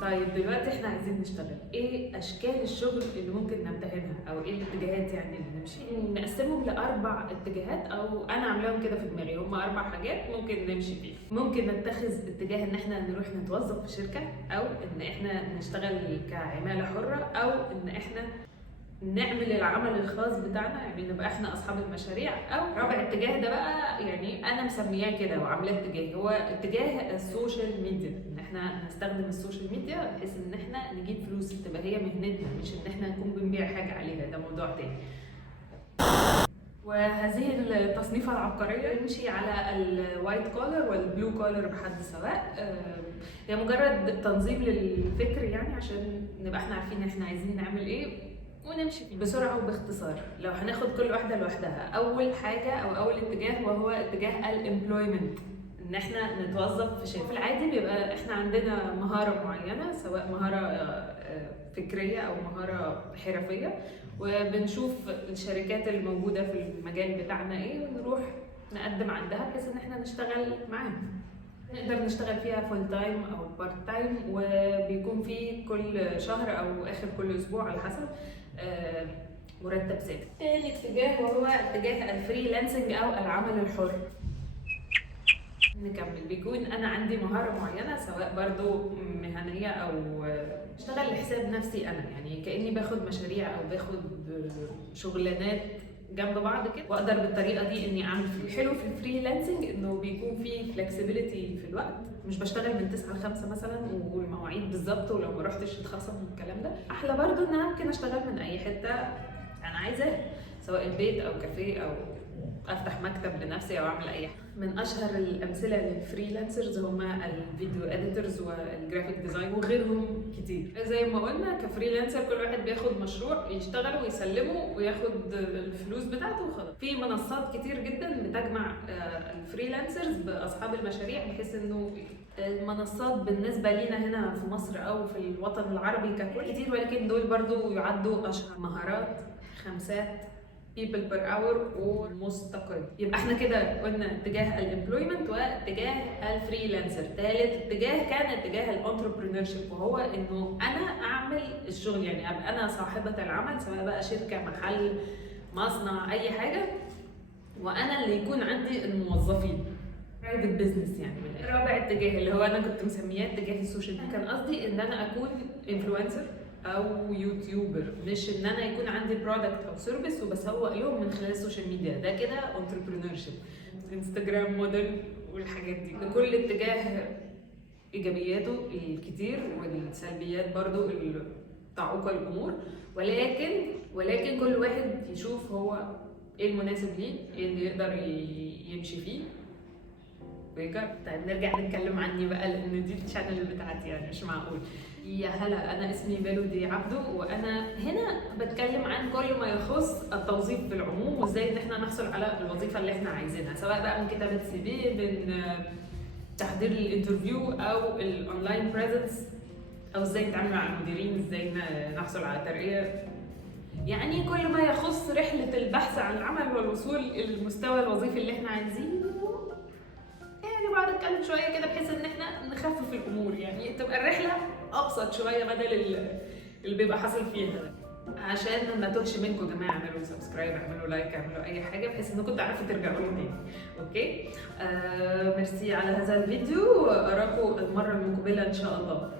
طيب دلوقتي احنا عايزين نشتغل، ايه اشكال الشغل اللي ممكن نمتهنها او ايه الاتجاهات يعني اللي نمشي؟ نقسمهم لاربع اتجاهات او انا عاملاهم كده في دماغي، هم اربع حاجات ممكن نمشي فيها. ممكن نتخذ اتجاه ان احنا نروح نتوظف في شركه، او ان احنا نشتغل كعماله حره، او ان احنا نعمل العمل الخاص بتاعنا، يعني نبقى احنا اصحاب المشاريع. او رابع اتجاه ده بقى يعني انا مسمياه كده وعاملاه اتجاه، هو اتجاه السوشيال ميديا، ان احنا نستخدم السوشيال ميديا بحيث ان احنا نجيب فلوس تبقى هي مهنتنا، مش ان احنا نكون بنبيع حاجه عليها، ده موضوع تاني. وهذه التصنيفة العبقرية تمشي على الوايت كولر والبلو كولر بحد سواء. هي مجرد تنظيم للفكر يعني عشان نبقى احنا عارفين احنا عايزين نعمل ايه ونمشي فيه بسرعة وباختصار. لو هناخد كل واحدة لوحدها، أول حاجة أو أول اتجاه وهو اتجاه الامبلويمنت، إن احنا نتوظف في شركة. في العادي بيبقى احنا عندنا مهارة معينة، سواء مهارة فكرية أو مهارة حرفية، وبنشوف الشركات الموجودة في المجال بتاعنا ايه ونروح نقدم عندها بحيث ان احنا نشتغل معاهم. نقدر نشتغل فيها فول تايم او بارت تايم، وبيكون في كل شهر او اخر كل اسبوع على حسب مرتب ثابت. تاني اتجاه وهو اتجاه الفريلانسنج او العمل الحر. نكمل، بيكون انا عندي مهاره معينه سواء برضو مهنيه او اشتغل لحساب نفسي انا، يعني كاني باخد مشاريع او باخد شغلانات جنب بعض كده، واقدر بالطريقه دي اني اعمل فلوس. الحلو في الفريلانسنج انه بيكون فيه فلكسبيليتي في الوقت، مش بشتغل من 9 ل 5 مثلا والمواعيد بالظبط، ولو ما رحتش اتخصم من الكلام ده. احلى برضو ان انا ممكن اشتغل من اي حته انا عايزاه، سواء البيت او كافيه او افتح مكتب لنفسي او اعمل اي حاجه. من اشهر الامثله للفريلانسرز هما الفيديو اديتورز والجرافيك ديزاين وغيرهم كتير. زي ما قلنا كفريلانسر كل واحد بياخد مشروع يشتغل ويسلمه وياخد الفلوس بتاعته وخلاص. في منصات كتير جدا بتجمع الفريلانسرز باصحاب المشاريع، بحيث انه المنصات بالنسبه لينا هنا في مصر او في الوطن العربي ككل كتير، ولكن دول برضو يعدوا اشهر مهارات، خمسات، people per hour ومستقل. يبقى احنا كده قلنا اتجاه الامبلويمنت واتجاه الفريلانسر. ثالث اتجاه كان اتجاه الانتربرينورشيب، وهو انه انا اعمل الشغل، يعني ابقى انا صاحبة العمل، سواء بقى شركة، محل، مصنع، اي حاجة، وانا اللي يكون عندي الموظفين، برايفت بزنس يعني. من رابع اتجاه اللي هو انا كنت مسمياه اتجاه السوشيال ميديا، كان قصدي ان انا اكون انفلونسر او يوتيوبر، مش ان انا يكون عندي برودكت او سيرفيس وبسوق لهم من خلال السوشيال ميديا. ده كده انتربرينورشيب، انستجرام موديل والحاجات دي. لكل اتجاه ايجابياته الكتير والسلبيات برضو اللي تعوق الامور، ولكن كل واحد يشوف هو ايه المناسب ليه، ايه اللي يقدر يمشي فيه ويجرب. طيب نرجع نتكلم عني بقى، لان دي الشانل بتاعتي يعني مش معقول. يا هلا، انا اسمي ميلودي عبده، وانا هنا بتكلم عن كل ما يخص التوظيف في العموم، وازاي ان احنا نحصل على الوظيفه اللي احنا عايزينها، سواء بقى من كتابه CV، من تحضير الانترفيو، او الاونلاين بريزنس، او ازاي نتعامل مع المديرين، ازاي نحصل على ترقيه، يعني كل ما يخص رحله البحث عن العمل والوصول للمستوى الوظيفي اللي احنا عايزينه. يعني بقعد اتكلم شويه كده بحيث ان احنا نخفف الامور، يعني تبقى الرحله ابسط شويه بدل اللي بيبقى حاصل فيها ده. عشان ما توهش منكم يا جماعه، اعملوا سبسكرايب، اعملوا لايك، اعملوا اي حاجه بحيث انكم تعرفوا ترجعوا لي تاني. اوكي، ميرسي على هذا الفيديو، اراكم المره المقبله ان شاء الله.